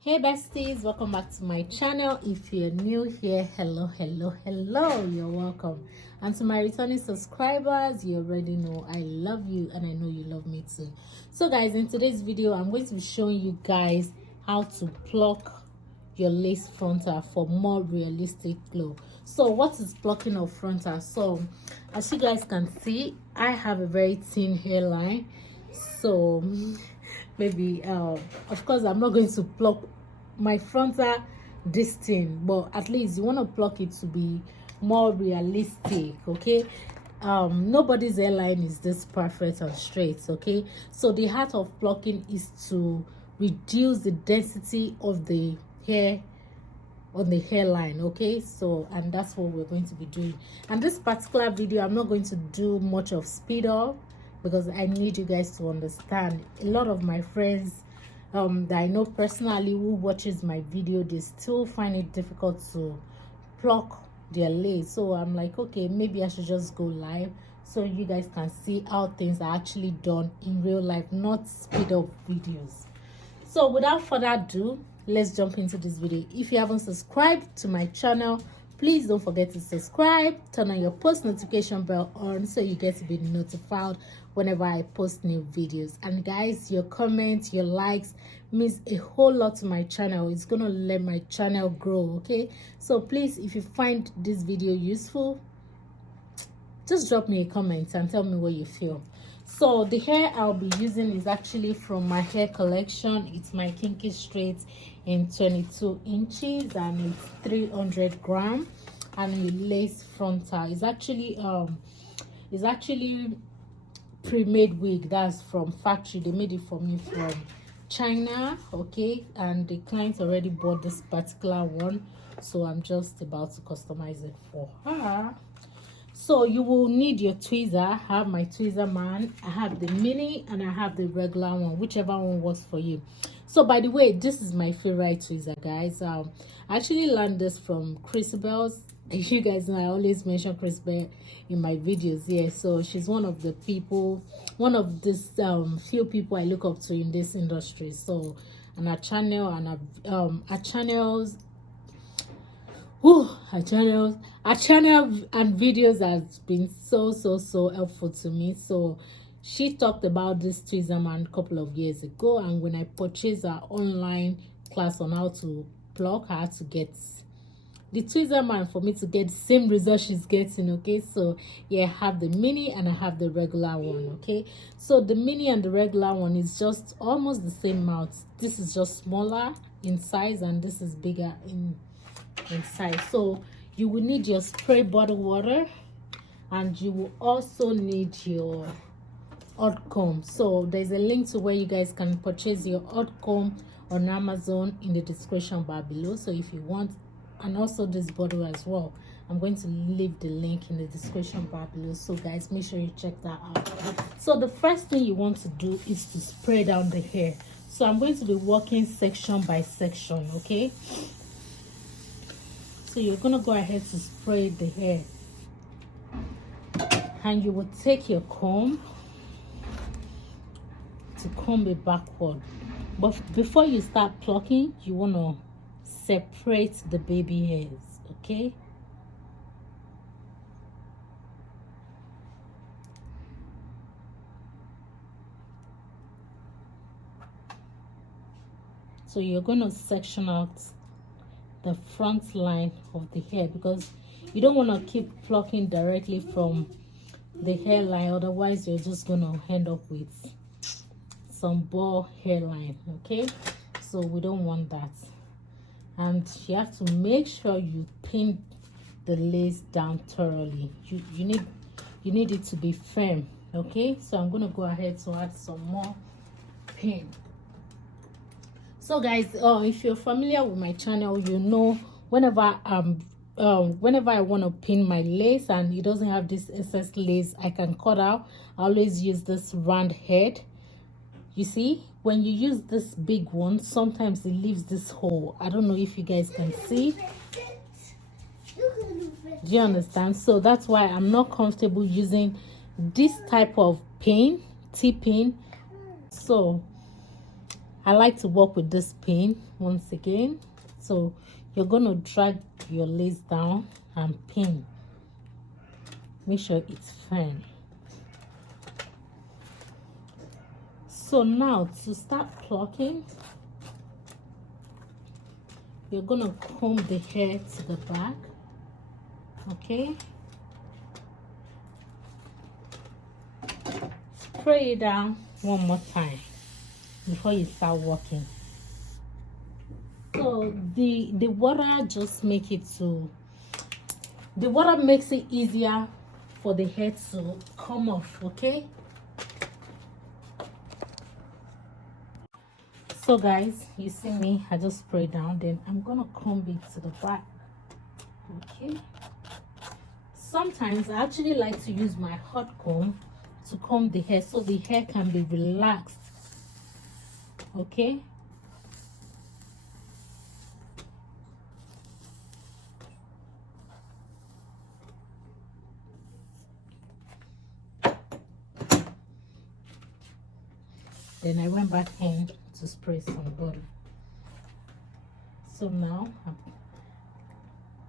Hey besties, welcome back to my channel. If you're new here, hello, you're welcome. And to my returning subscribers, you already know I love you and I know you love me too. So guys, in today's video I'm going to be showing you guys how to pluck your lace frontal for more realistic glow. So what is plucking of frontal? So as you guys can see, I have a very thin hairline, so maybe of course I'm not going to pluck my frontal this thing, but at least you want to pluck it to be more realistic. Okay, nobody's hairline is this perfect and straight. Okay, so the heart of plucking is to reduce the density of the hair on the hairline. Okay, so and that's what we're going to be doing. And this particular video I'm not going to do much of speed up because I need you guys to understand. A lot of my friends that I know personally who watches my video, they still find it difficult to pluck their lace. So I'm like, okay, maybe I should just go live so you guys can see how things are actually done in real life, not speed up videos. So without further ado, let's jump into this video. If you haven't subscribed to my channel, please don't forget to subscribe, turn on your post notification bell on so you get to be notified whenever I post new videos. And guys, your comments, your likes means a whole lot to my channel. It's gonna let my channel grow. Okay, so please, if you find this video useful, just drop me a comment and tell me what you feel. So the hair I'll be using is actually from my hair collection. It's my kinky straight in 22 inches and it's 300 grams, and a lace frontal. It's actually pre-made wig. That's from factory. They made it for me from China. Okay, and the client already bought this particular one, so I'm just about to customize it for her. So you will need your tweezer. I have my tweezer man, I have the mini, and I have the regular one, whichever one works for you. So by the way, this is my favorite tweezer, guys. I actually learned this from Chrisabel's. You guys know I always mention Chrisabel in my videos. Yeah, so she's one of the people, one of this few people I look up to in this industry. So and her channel and her channels her channel and videos has been so helpful to me. So she talked about this tweezer man a couple of years ago, and when I purchased her online class on how to pluck, I had to get the tweezer man for me to get the same result she's getting. Okay, so yeah, I have the mini and I have the regular one. Okay, so the mini and the regular one is just almost the same mouth. This is just smaller in size and this is bigger in size. So you will need your spray bottle water, and you will also need your hot comb. So there's a link to where you guys can purchase your hot comb on Amazon in the description bar below. So if you want, and also this bottle as well, I'm going to leave the link in the description bar below. So guys, make sure you check that out. So the first thing you want to do is to spray down the hair. So I'm going to be working section by section. Okay, so you're gonna go ahead to spray the hair, and you will take your comb to comb it backward. But before you start plucking, you want to separate the baby hairs. Okay, so you're going to section out the front line of the hair because you don't want to keep plucking directly from the hairline, otherwise you're just going to end up with some bald hairline. Okay, so we don't want that, and you have to make sure you pin the lace down thoroughly. You need it to be firm. Okay, so I'm going to go ahead to add some more pin. So guys, if you're familiar with my channel, you know whenever I want to pin my lace and it doesn't have this excess lace I can cut out, I always use this round head. You see, when you use this big one, sometimes it leaves this hole. I don't know if you guys can see. Do you understand? So that's why I'm not comfortable using this type of pin, T-pin. So I like to work with this pin once again. So you're gonna drag your lace down and pin. Make sure it's firm. So now to start plucking, you're gonna comb the hair to the back, okay? Spray it down one more time before you start working. So the water just make it so the water makes it easier for the hair to come off, okay? So guys, you see me, I just spray down, then I'm gonna comb it to the back, okay? Sometimes I actually like to use my hot comb to comb the hair so the hair can be relaxed, okay? Then I went back in to spray some butter. So now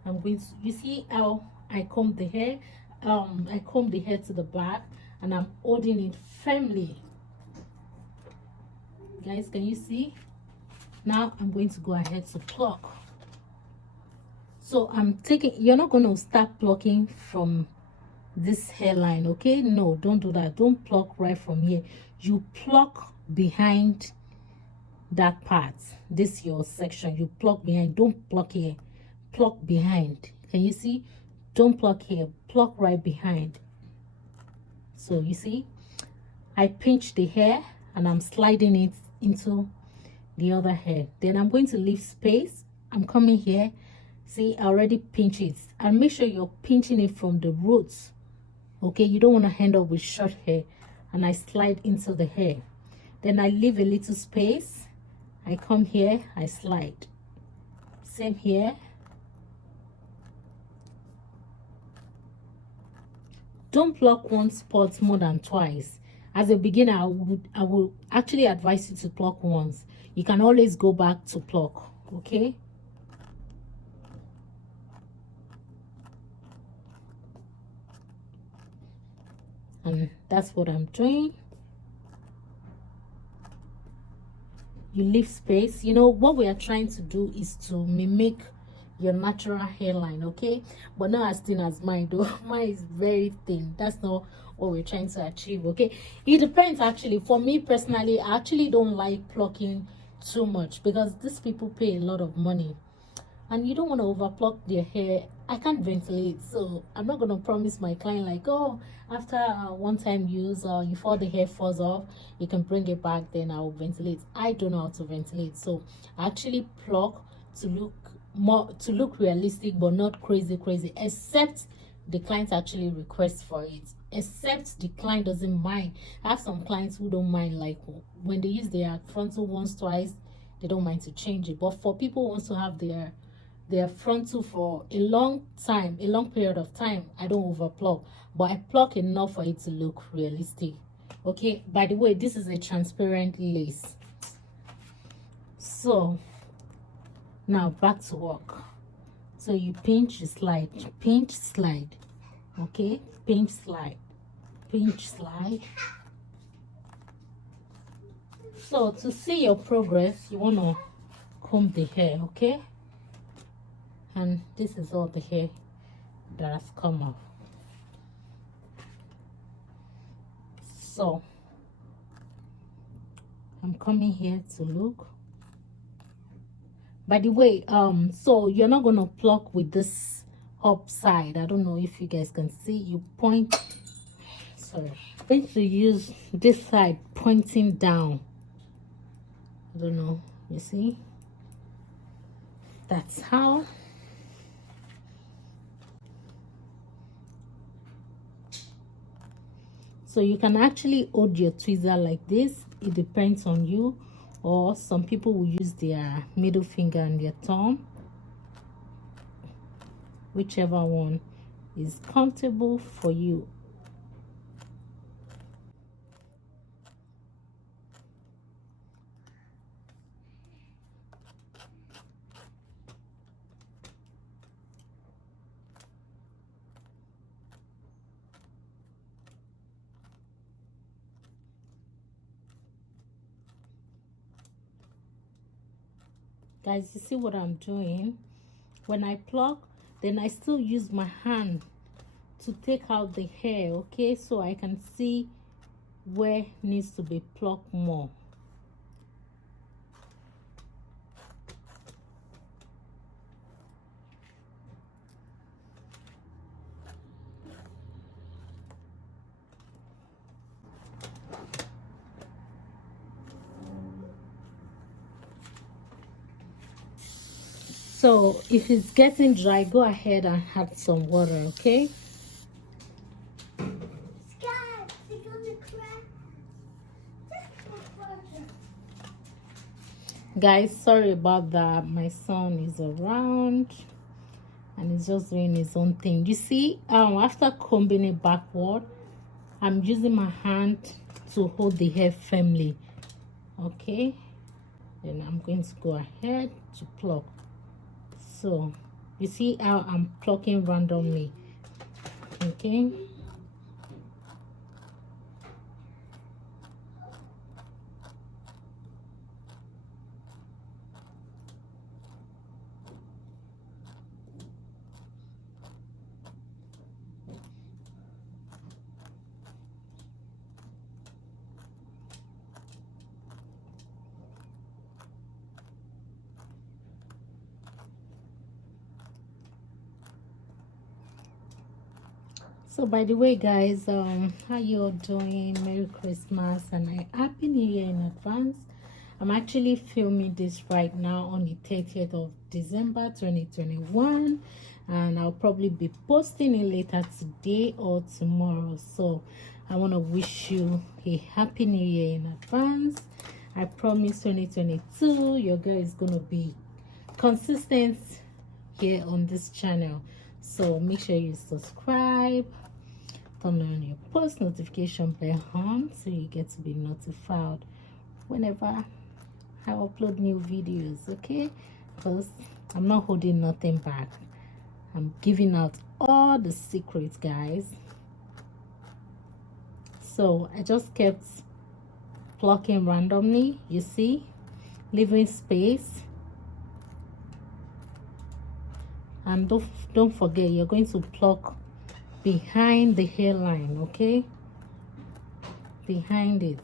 I'm going to, you see how I comb the hair? I comb the hair to the back and I'm holding it firmly. Guys, can you see? Now I'm going to go ahead to pluck. So I'm taking, you're not going to start plucking from this hairline, okay? No, don't do that. Don't pluck right from here. You pluck behind that part. This your section. You pluck behind. Don't pluck here. Pluck behind. Can you see? Don't pluck here. Pluck right behind. So you see, I pinch the hair and I'm sliding it into the other hair. Then I'm going to leave space. I'm coming here. See, I already pinch it. And make sure you're pinching it from the roots. Okay, you don't want to end up with short hair. And I slide into the hair. Then I leave a little space. I come here, I slide. Same here. Don't pluck one spot more than twice. As a beginner, I would actually advise you to pluck once. You can always go back to pluck, okay? And that's what I'm doing. You leave space. You know what we are trying to do is to mimic your natural hairline, okay? But not as thin as mine though. Mine is very thin. That's not what we're trying to achieve, okay? It depends. Actually, for me personally, I actually don't like plucking too much because these people pay a lot of money and you don't want to overpluck their hair. I can't ventilate, so I'm not going to promise my client like, oh, after one time use or before the hair falls off, you can bring it back, then I'll ventilate. I don't know how to ventilate, so I actually pluck to look realistic but not crazy, except the client actually requests for it, except the client doesn't mind. I have some clients who don't mind, like when they use their frontal once, twice, they don't mind to change it. But for people who wants to have their frontal for a long period of time, I don't overpluck, but I pluck enough for it to look realistic, okay? By the way, this is a transparent lace. So now back to work. So you pinch, slide, pinch, slide, okay? Pinch, slide, pinch, slide. So to see your progress, you want to comb the hair, okay? And this is all the hair that has come off. So I'm coming here to look. By the way, so you're not gonna pluck with this up side. I don't know if you guys can see. You point, sorry, I'm going to use this side pointing down. I don't know, you see? That's how. So you can actually hold your tweezer like this. It depends on you, or some people will use their middle finger and their thumb, whichever one is comfortable for you. Guys, you see what I'm doing? When I pluck, then I still use my hand to take out the hair, okay, so I can see where needs to be plucked more. So if it's getting dry, go ahead and add some water, okay? Guys, sorry about that. My son is around and he's just doing his own thing. You see, after combing it backward, I'm using my hand to hold the hair firmly, okay? Then I'm going to go ahead to pluck. So you see how I'm plucking randomly, okay? So by the way, guys, how you all doing? Merry Christmas and a happy new year in advance. I'm actually filming this right now on the 30th of December 2021, and I'll probably be posting it later today or tomorrow. So I want to wish you a happy new year in advance. I promise 2022 your girl is gonna be consistent here on this channel. So make sure you subscribe, turn on your post notification bell on so you get to be notified whenever I upload new videos, okay? Because I'm not holding nothing back. I'm giving out all the secrets, guys. So I just kept plucking randomly, you see, leaving space. And don't forget, you're going to pluck behind the hairline, okay? Behind it.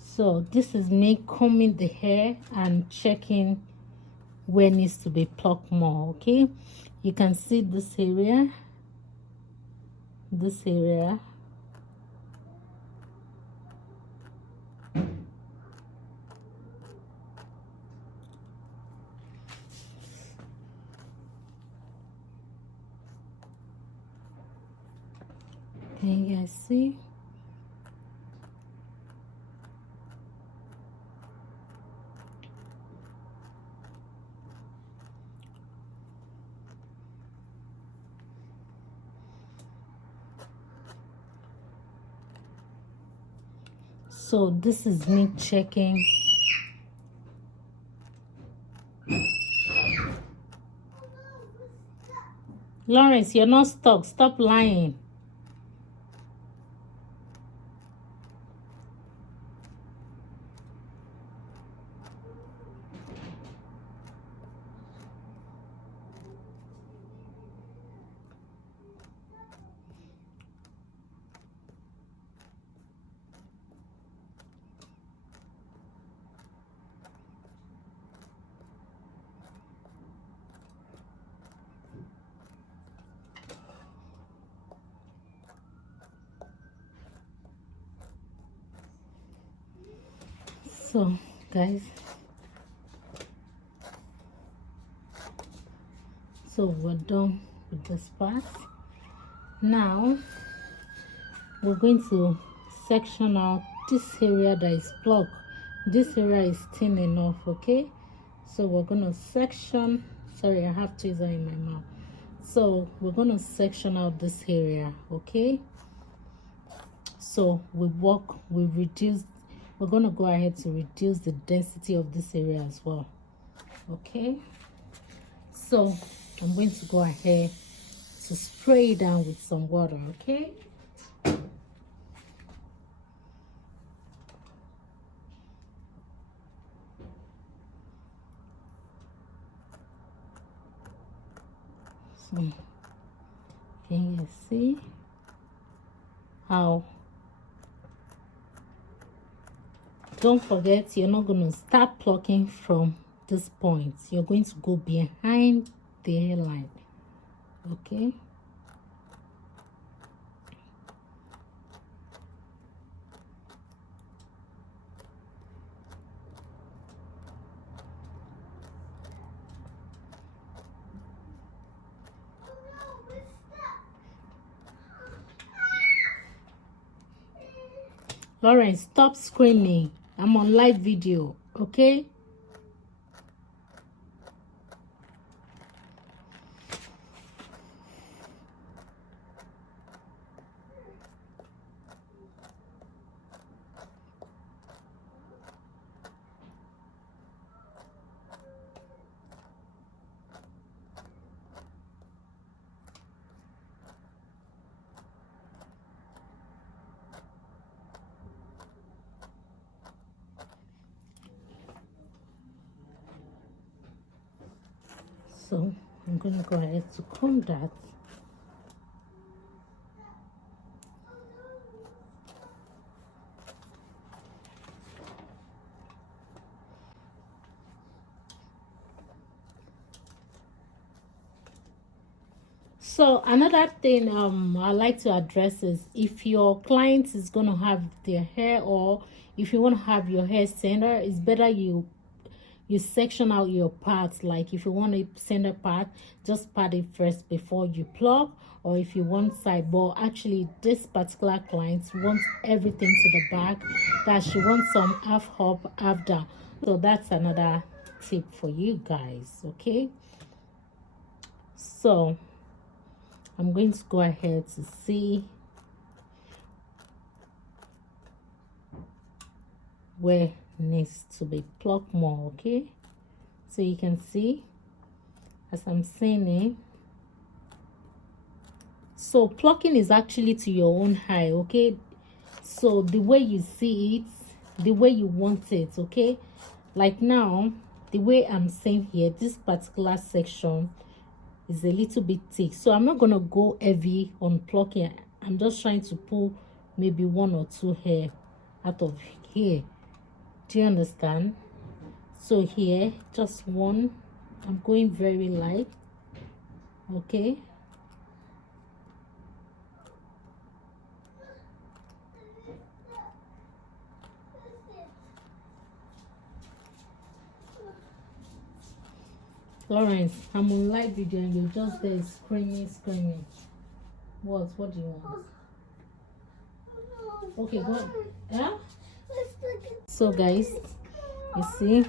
So this is me combing the hair and checking where needs to be plucked more, okay? You can see this area, can you guys see? So this is me checking. Lawrence, you're not stuck. Stop lying. So guys, so we're done with this part. Now we're going to section out this area that is plucked. This area is thin enough, okay? So we're gonna section, sorry, I have tweezer in my mouth. So we're gonna section out this area, okay? So we reduce we're going to go ahead to reduce the density of this area as well. Okay, so I'm going to go ahead to spray it down with some water. Okay, so can you see how? Don't forget, you're not going to start plucking from this point. You're going to go behind the hairline. Okay, Lawrence, stop screaming. I'm on live video. Okay, so I'm going to go ahead to comb that. So another thing I like to address is if your client is going to have their hair, or if you want to have your hair center, it's better you section out your parts. Like if you want a center part, just part it first before you pluck. Or if you want side, but actually this particular client wants everything to the back, that she wants some half up, half down. So that's another tip for you guys. Okay, so I'm going to go ahead to see where needs to be plucked more. Okay, so you can see as I'm saying it. So plucking is actually to your own eye. Okay, so the way you see it, the way you want it. Okay, like now the way I'm saying here, this particular section is a little bit thick, so I'm not gonna go heavy on plucking. I'm just trying to pull maybe 1 or 2 hair out of here. Do you understand? So here, just one. I'm going very light. Okay, Lawrence, I'm on live video and you're just there screaming. What do you want? Okay, go on. Yeah? So guys, you see?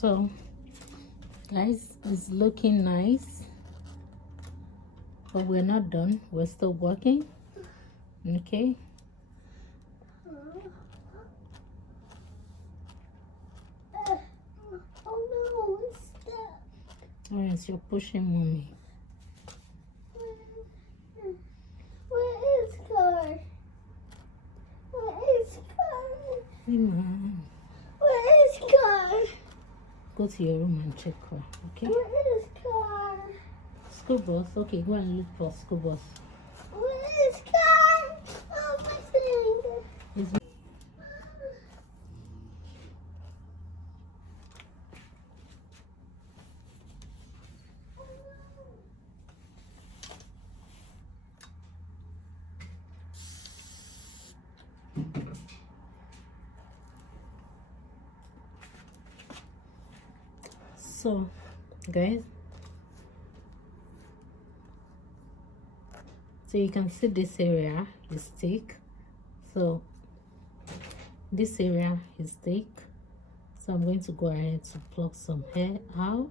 So guys, it's looking nice, but we're not done. We're still working. Okay, Lawrence, you're pushing mommy. Where is car? Where is car? Hey, man. Where is car? Go to your room and check her. Okay. Where is car? School bus. Okay, go and look for school bus. Where is car? Oh, my finger. It's so, guys, So you can see this area is thick. So this area is thick. So I'm going to go ahead to pluck some hair out.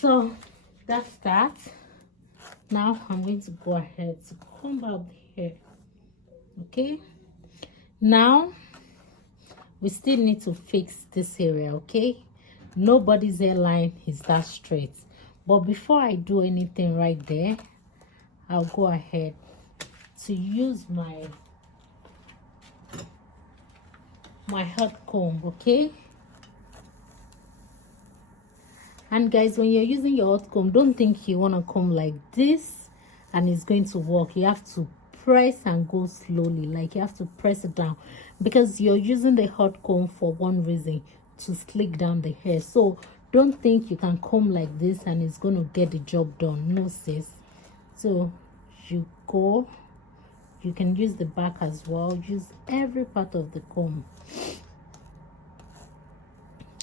So that's that. Now I'm going to go ahead to comb out the hair. Okay, now we still need to fix this area. Okay, nobody's hairline is that straight, but before I do anything right there, I'll go ahead to use my hot comb. Okay, and guys, when you're using your hot comb, don't think you want to comb like this and it's going to work. You have to press and go slowly, like you have to press it down, because you're using the hot comb for one reason, to slick down the hair. So don't think you can comb like this and it's going to get the job done. No, sis. So you can use the back as well, use every part of the comb.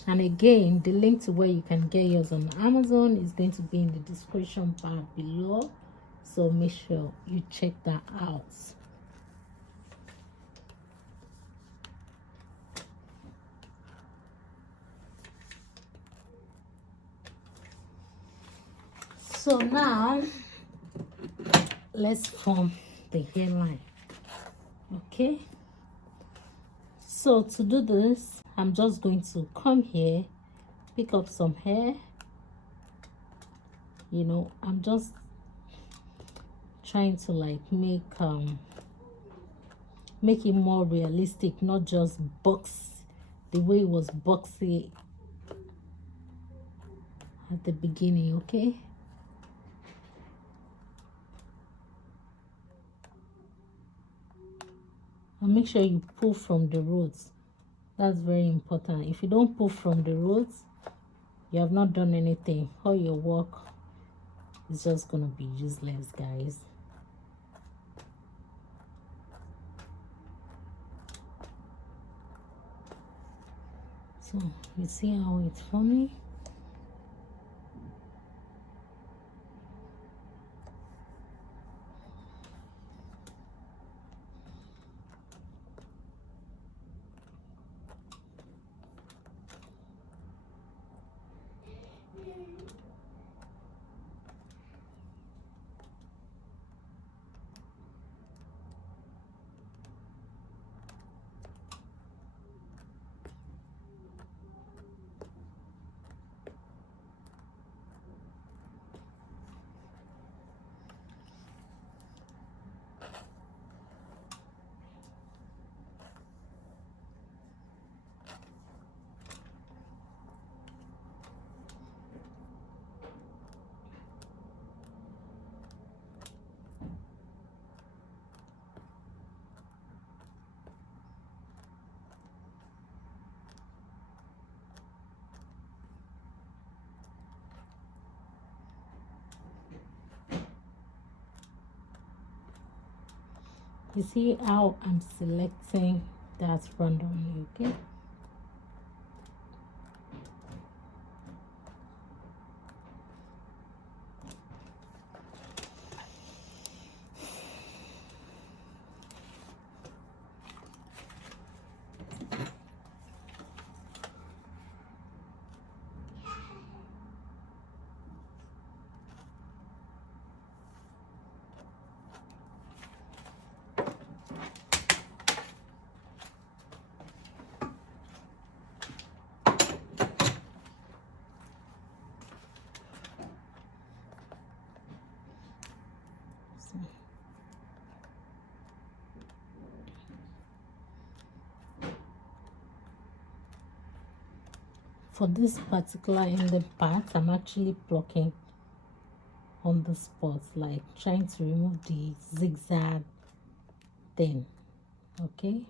And again, the link to where you can get yours on Amazon is going to be in the description bar below, so make sure you check that out. So now let's form the hairline. Okay, so to do this, I'm just going to come here, pick up some hair. You know, I'm just trying to like make it more realistic, not just box the way it was boxy at the beginning. Okay, and make sure you pull from the roots. That's very important. If you don't pull from the roots, you have not done anything. All your work is just gonna be useless, guys. So you see how it's forming. You see how I'm selecting that randomly, okay? For this particular ended part, I'm actually plucking on the spot, like trying to remove the zigzag thing. Okay.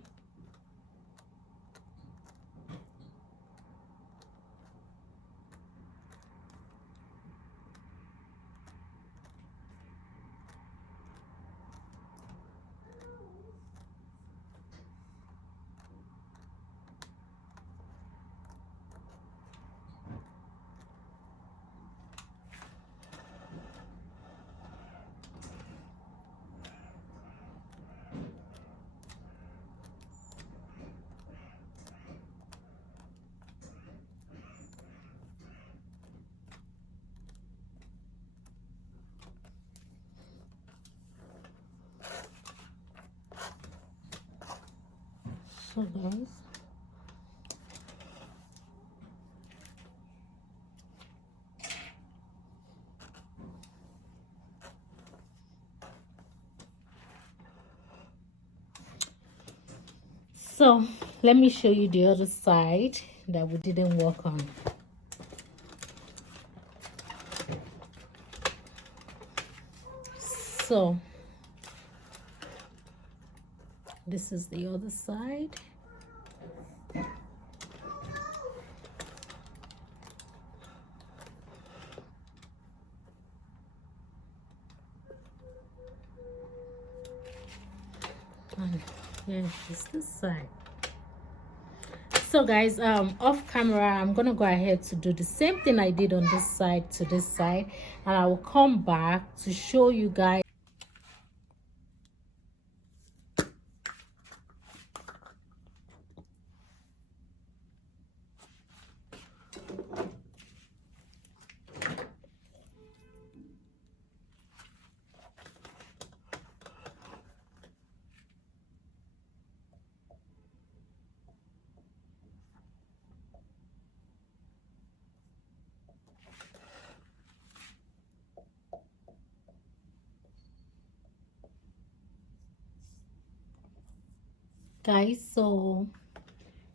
So guys, so let me show you the other side that we didn't work on. So this is the other side. And here is this side. So guys, off camera, I'm gonna go ahead to do the same thing I did on this side to this side, and I will come back to show you guys. Guys, so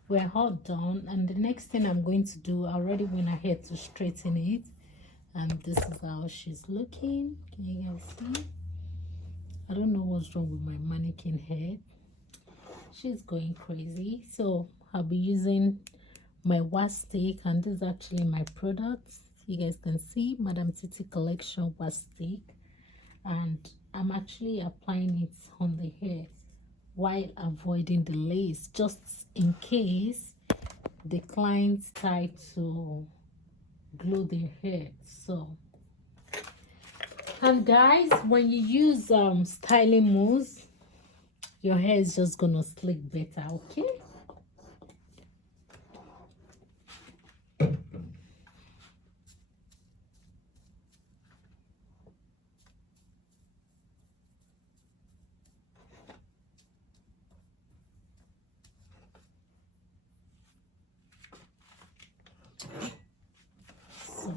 we're all done, and the next thing I'm going to do, I already went ahead to straighten it, and this is how she's looking. Can you guys see? I don't know what's wrong with my mannequin head. She's going crazy. So I'll be using my wax stick, and this is actually my product. You guys can see Madam Titi collection wax stick, and I'm actually applying it on the hair while avoiding the lace, just in case the clients try to glue their hair. So, and guys, when you use styling mousse, your hair is just gonna slick better. Okay. So,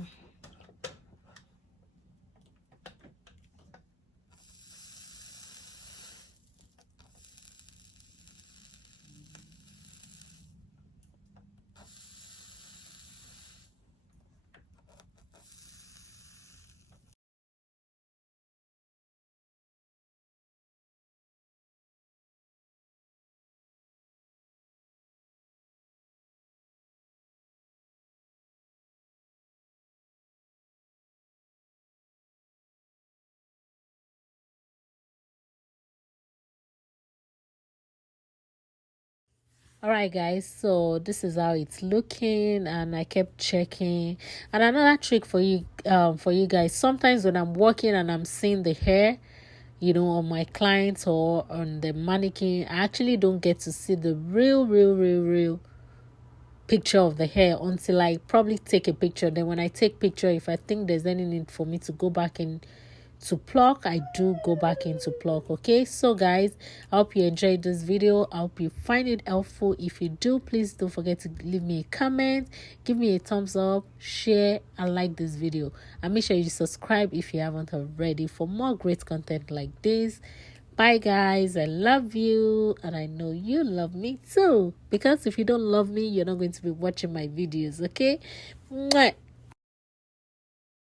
all right guys, so this is how it's looking, and I kept checking. And another trick for you guys, sometimes when I'm working and I'm seeing the hair, you know, on my clients or on the mannequin, I actually don't get to see the real picture of the hair until I probably take a picture. Then when I take picture, if I think there's any need for me to go back in to pluck, I do go back into pluck. Okay, so guys, I hope you enjoyed this video. I hope you find it helpful. If you do, please don't forget to leave me a comment, give me a thumbs up, share and like this video, and make sure you subscribe if you haven't already for more great content like this. Bye, guys. I love you, and I know you love me too. Because if you don't love me, you're not going to be watching my videos, okay? Mwah.